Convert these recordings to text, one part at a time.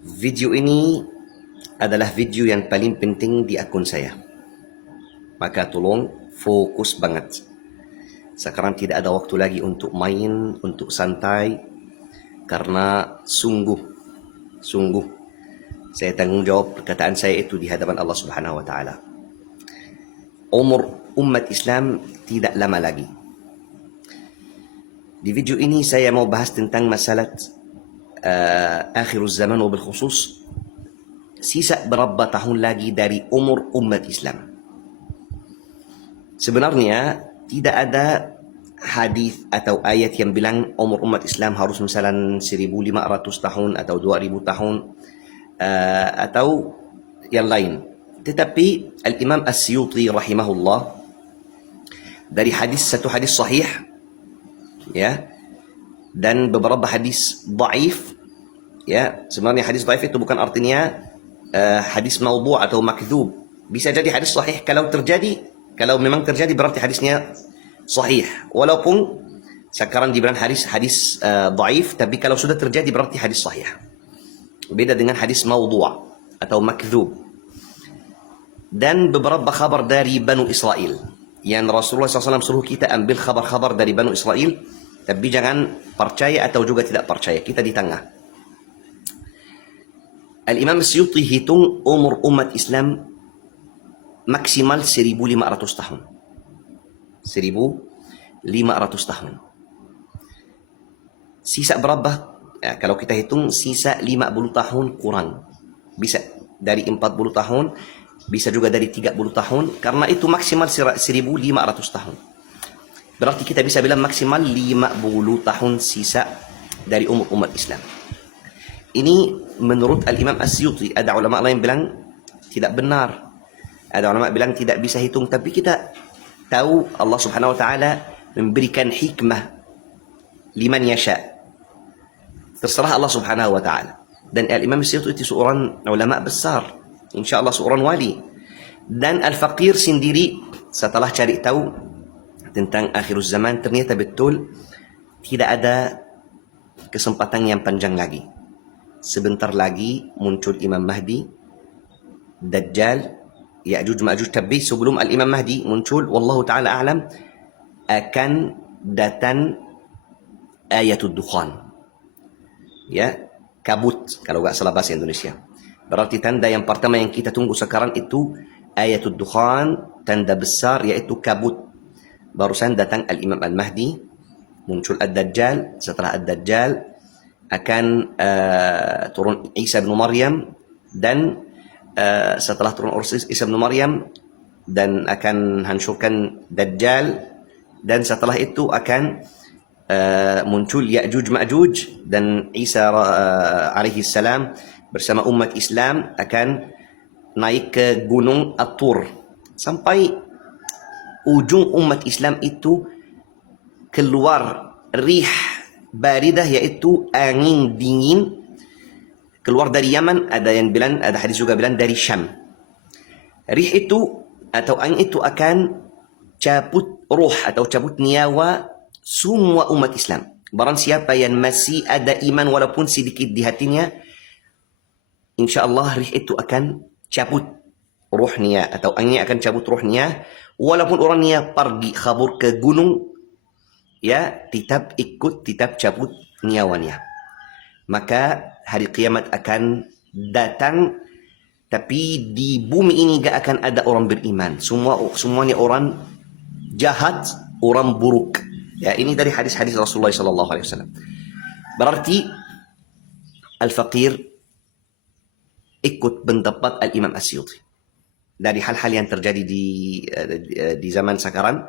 Video ini adalah video yang paling penting di akun saya. Maka tolong fokus banget. Sekarang tidak ada waktu lagi untuk main, untuk santai. Karena sungguh saya tanggung jawab perkataan saya itu di hadapan Allah Subhanahu wa taala. Umur umat Islam tidak lama lagi. Di video ini saya mau bahas tentang masalah akhir zaman وبالخصوص sisa berapa tahun lagi dari umur umat Islam. Sebenarnya tidak ada hadis atau ayat yang bilang umur umat Islam harus misalnya 1500 tahun atau 2000 tahun atau yang lain. Tetapi Al-Imam As-Suyuti rahimahullah dari satu hadis sahih ya dan beberapa hadis dhaif ya. Sebenarnya hadis dhaif itu bukan artinya hadis maudhu' atau makdzub. Bisa jadi hadis sahih kalau memang terjadi berarti hadisnya sahih. Walaupun sekarang dibilang hadis dhaif, tapi kalau sudah terjadi berarti hadis sahih. Beda dengan hadis maudhu' atau makdzub. Dan beberapa kabar dari Banu Israel yang Rasulullah SAW suruh kita ambil kabar-kabar dari Banu Israel, tapi jangan percaya atau juga tidak percaya. Kita di tengah. Al-Imam As-Suyuti hitung umur umat Islam maksimal 1500 tahun. 1500 tahun. Sisa berapa? Ya, kalau kita hitung sisa 50 tahun kurang. Bisa dari 40 tahun, bisa juga dari 30 tahun. Karena itu maksimal 1500 tahun. Berarti kita bisa bilang maksimal 50 tahun sisa dari umur umat Islam. Ini menurut Al-Imam As-Suyuti. Ada ulama lain bilang tidak benar. Ada ulama bilang tidak bisa hitung. Tapi kita tahu Allah Subhanahu wa taala memberikan hikmah liman yasha. Terserah Allah Subhanahu wa taala. Dan Al-Imam As-Suyuti itu seorang ulama besar. InsyaAllah seorang wali. Dan Al-Faqir sendiri setelah cari tahu tentang akhir zaman, ternyata betul tidak ada kesempatan yang panjang lagi. Sebentar lagi muncul Imam Mahdi, Dajjal, Ya'juj Ma'juj. Tapi sebelum Al-Imam Mahdi muncul, wallahu ta'ala a'lam, akan datang ayatul dukhan. Ya, kabut kalau nggak salah bahasa Indonesia. Berarti tanda yang pertama yang kita tunggu sekarang itu ayatul dukhan, tanda besar yaitu kabut. Barusan datang Al-Imam Al-Mahdi, muncul Ad-Dajjal. Setelah Ad-Dajjal akan turun Isa bin Maryam, dan setelah turun Isa bin Maryam dan akan hancurkan Dajjal, dan setelah itu akan muncul Ya'juj Ma'juj, dan Isa alaihi salam bersama umat Islam akan naik ke gunung At-Tur sampai ujung umat Islam itu keluar rih baridah, yaitu angin dingin keluar dari Yaman. Ada yang bilang, ada hadis juga bilang dari Syam. Rih itu atau angin itu akan cabut ruh atau cabut nyawa semua umat Islam. Barang siapa yang masih ada iman walaupun sedikit di hatinya, insyaAllah rih itu akan cabut ruhnya atau anginnya akan cabut ruhnya. Walaupun orangnya pergi kabur ke gunung, ya tetap cabut nyawanya. Maka hari kiamat akan datang, tapi di bumi ini gak akan ada orang beriman. Semuanya orang jahat, orang buruk. Ya, ini dari hadis-hadis Rasulullah SAW. Berarti Al-Faqir ikut pendapat Al-Imam As-Suyuti. Dari hal-hal yang terjadi di zaman sekarang,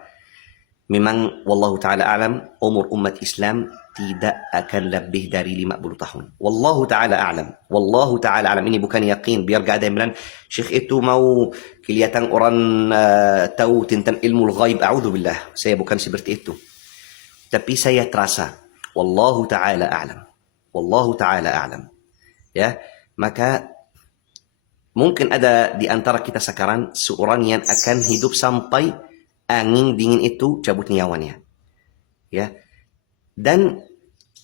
memang wallahu ta'ala alam umur umat Islam tidak akan lebih dari 50 tahun. Wallahu ta'ala alam. Wallahu ta'ala alam. Ini bukan yakin. Biar gak ada yang bilang Syekh itu mau kelihatan orang tahu tentang ilmu ghaib. A'udzubillah. Saya bukan seperti itu. Tapi saya terasa wallahu ta'ala alam. Wallahu ta'ala alam. Ya, maka mungkin ada di antara kita sekarang seorang yang akan hidup sampai angin dingin itu cabut nyawanya. Ya. Dan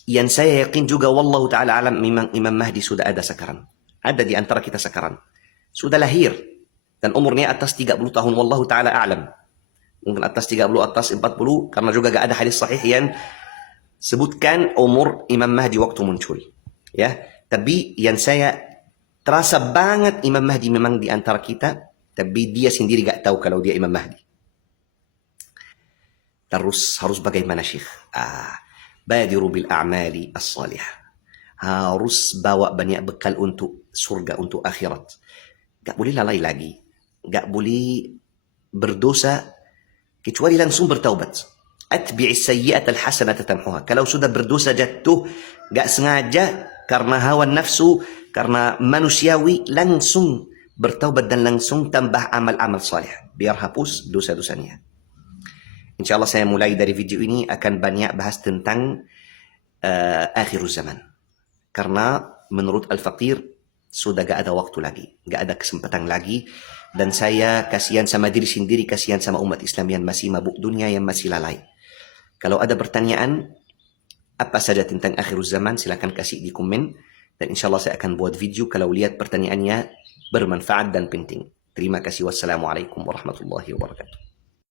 yang saya yakin juga wallahu ta'ala alam memang Imam Mahdi sudah ada sekarang. Ada di antara kita sekarang. Sudah lahir. Dan umurnya atas 30 tahun. Wallahu ta'ala a'lam. Mungkin atas 30, atas 40. Karena juga gak ada hadis sahih yang sebutkan umur Imam Mahdi waktu muncul. Ya, tapi yang saya terasa banget Imam Mahdi memang di antara kita. Tapi dia sendiri gak tahu kalau dia Imam Mahdi. Terus harus bagaimana Syekh? Badiru bil a'mali as-salihah. Harus bawa banyak bekal untuk surga, untuk akhirat. Gak boleh lalai lagi. Gak boleh berdosa kecuali langsung bertaubat. Atbi'i sayyi'at al-hasanata tamhuha. Kalau sudah berdosa jatuh, gak sengaja karena hawa nafsu, karena manusiawi, langsung bertaubat dan langsung tambah amal-amal salih. Biar hapus dosa-dosanya. InsyaAllah saya mulai dari video ini akan banyak bahas tentang akhir zaman. Karena menurut Al-Faqir sudah gak ada waktu lagi, gak ada kesempatan lagi. Dan saya kasihan sama diri sendiri, kasihan sama umat Islam yang masih mabuk dunia, yang masih lalai. Kalau ada pertanyaan apa saja tentang akhir zaman, silakan kasih di komen. Dan insyaAllah saya akan buat video kalau lihat pertanyaannya bermanfaat dan penting. Terima kasih. Wassalamualaikum warahmatullahi wabarakatuh.